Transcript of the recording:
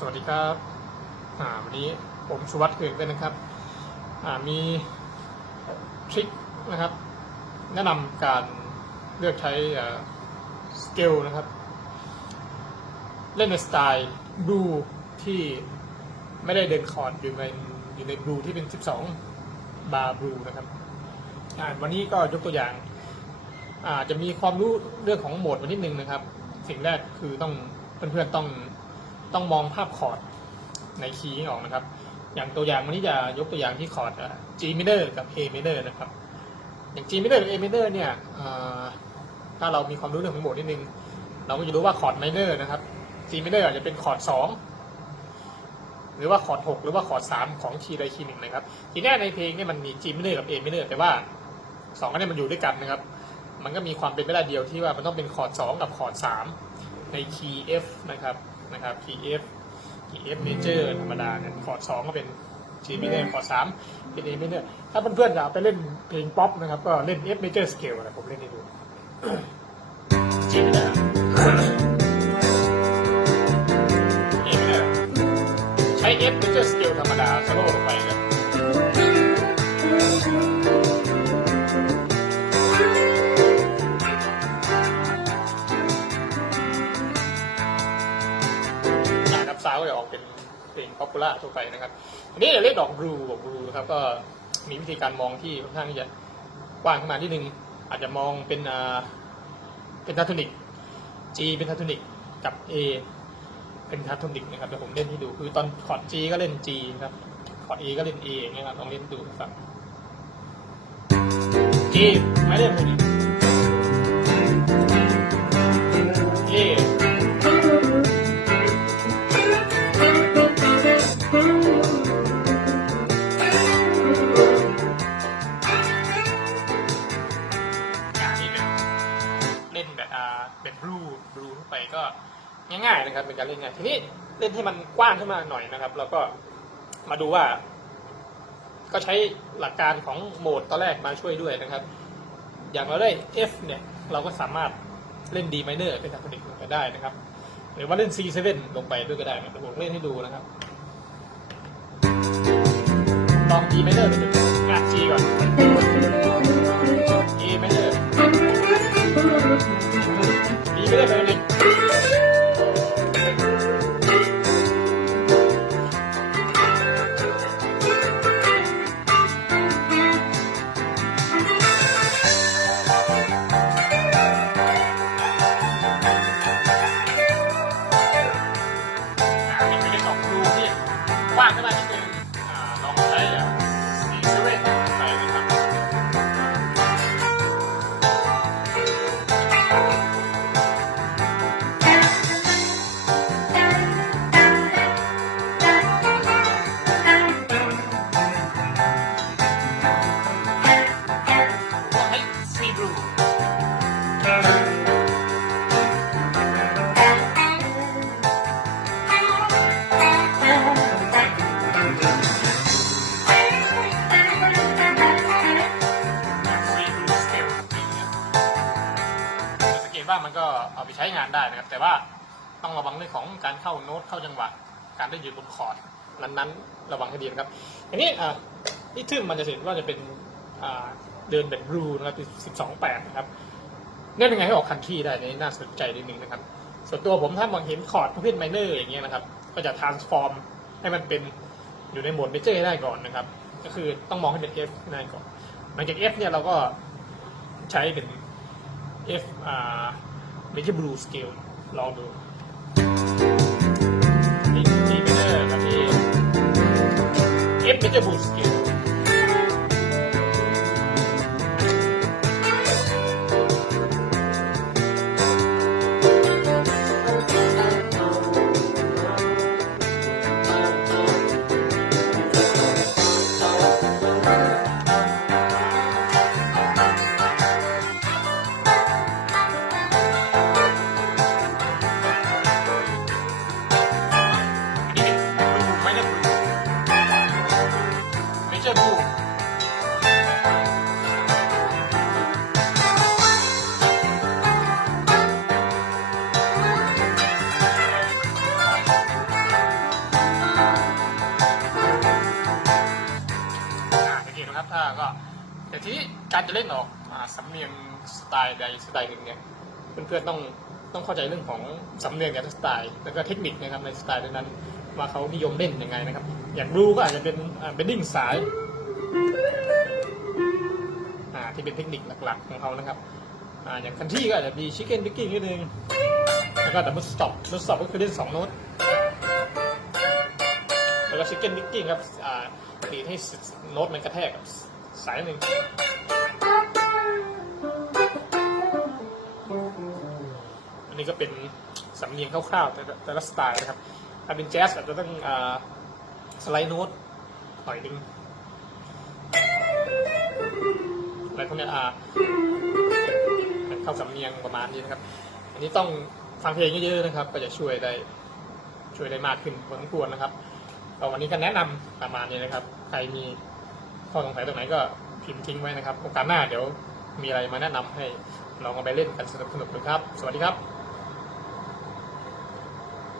สวัสดีครับวันนี้ผมสุวัสด์เกิดกันนะครับมีทริคนะครับ แนะนำการเลือกใช้สเกลนะครับ เล่นในสไตล์บลูที่ไม่ได้เดินคอร์ดอยู่ในอยู่ในบลูที่เป็น 12 บาร์บลูนะครับวันนี้ก็ยกตัวอย่างอาจะมีความรู้เรื่องของโหมดมานิดนึงนะครับ สิ่งแรกคือต้องเพื่อนๆต้อง ต้องมองภาพคอร์ดในคีย์ให้ออกนะครับ อย่างตัวอย่างวันนี้จะยกตัวอย่างที่คอร์ด G minor กับ A minor นะครับ อย่าง G minor กับ A minor เนี่ยถ้าเรามีความรู้เรื่องของโหมดนิดนึง เราก็จะรู้ว่าคอร์ด minor นะครับ G minor อาจจะเป็นคอร์ด2หรือว่าคอร์ด6หรือว่าคอร์ด3ของคีย์ใดคีย์หนึ่งนะครับ ทีนี้ในเพลงเนี่ยมันมี G minor กับ A minor แต่ว่าสองอันนี้มันอยู่ด้วยกันนะครับ มันก็มีความเป็นไปได้เดียวที่ว่ามันต้องเป็นคอร์ด2กับคอร์ด3ในคีย์ F นะครับ นะครับคีย์ F คีย์ F major ธรรมดาเนี่ยคอร์ด2ก็เป็น G minor คอร์ด3เป็น A minor ถ้าเพื่อนๆอยากไปเล่นเพลงป๊อปนะครับ ก็เล่น F major scale นะผมเล่นให้ดู G minor A minor ใช้ F major scale ธรรมดาสโลว์ลงไปครับนะ ทั่วไปนะครับอันนี้เราเรียกดอกบลูบอกบลูครับก็มีวิธีการมองที่ค่อนข้างที่จะกว้างขึ้นมาที่หนึ่งอาจจะมองเป็นอ่าเป็นทาโทนิก G เป็นทาโทนิกกับ A เป็นทาโทนิกนะครับเดี๋ยวผมเล่นให้ดูคือตอนคอร์ด G ก็เล่น G นะครับคอร์ด A ก็เล่น A อย่างเงี้ยครับลองเล่นดูครับ G ไม่เล่นทาโทนิก เล่นแบบอ่าเป็นบลูบลูเข้าไปก็ง่ายๆนะครับ เป็นการเล่นง่ายทีนี้เล่นให้มันกว้างขึ้นมาหน่อยนะครับ แล้วก็มาดูว่า ก็ใช้หลักการของโหมดตอนแรกมาช่วยด้วยนะครับ อย่างเราได้ F เนี่ยเราก็สามารถเล่น D minor เป็นทาโทนิกลงไปได้นะครับ หรือว่าเล่น C7 ลงไปด้วยก็ได้นะครับเดี๋ยวผมเล่นให้ดูนะครับลอง D minor เป็นงาน G ก่อน Thank. าไปใช้งานได้นะครับ แต่ว่าต้องระวังเรื่องของการเข้าโน้ตเข้าจังหวะ การได้ยืนบนคอร์ดนั้นๆ ระวังให้ดีนะครับอันนี้อ่าที่ทึ่งมันจะเห็นว่าจะเป็นอ่าเดินแบบบลูนะครับสิบสองแปดนะครับเล่นยังไงให้ออกคันที่ได้นี่น่าสนใจนิดนึงนะครับ ส่วนตัวผมถ้ามองเห็นคอร์ดประเภทไมเนอร์อย่างเงี้ยนะครับ ก็จะ transform ให้มันเป็นอยู่ในโหมดเมเจอร์ได้ก่อนนะครับ ก็คือต้องมองให้เป็น F ให้ได้ก่อนหลังจาก F เนี่ยเราก็ใช้เป็น F อ่า major blue scale ลองดูนี่ G minor กับ A F major blue scale อันนี้เป็นบลูไม่ได้บลูเม ถ้าก็แต่ทีนี้การจะเล่นออกอสำเนียงสไตล์ใดสไตล์หนึ่งเนี่ยเพื่อนๆต้องต้องเข้าใจเรื่องของสำเนียงแต่ละสไตล์แล้วก็เทคนิคนะครับในสไตล์นั้นว่าเขานิยมเล่นยังไงนะครับ อย่างบลูก็อาจจะเป็นเบดดิ้งสายอ่าที่เป็นเทคนิคหลักๆของเขานะครับอ่าอย่างคันที่ก็อาจจะมีชิคเก้นพิกกิ้งนิดนึงแล้วก็ดับเบิลสต็อปดับเบิลสต็อปก็คือเล่นสองโน้ตแล้วก็ชิคเก้น i ิกกิ้งครับ อ่าดีให้โน้ตมันกระแทกกับสายหนึ่งอันนี้ก็เป็นสำเนียงคร่าวๆแต่แต่ละสไตล์นะครับ ถ้าเป็นแจ๊สอาจจะต้องอสไลด์โน้ตหน่อยนึงอะไรพวกเนี้ยอ่าเข้าสำเนียงประมาณนี้นะครับ อันนี้ต้องฟังเพลงเยอะๆนะครับ ก็จะช่วยได้ช่วยได้มากขึ้นพอสมควรนะครับ ก็วันนี้ก็แนะนำประมาณนี้นะครับ ใครมีข้อสงสัยตรงไหนก็พิมพ์ทิ้งไว้นะครับโอกาสหน้าเดี๋ยวมีอะไรมาแนะนำให้ลองเอาไปเล่นกันสนุกๆดูครับ สวัสดีครับ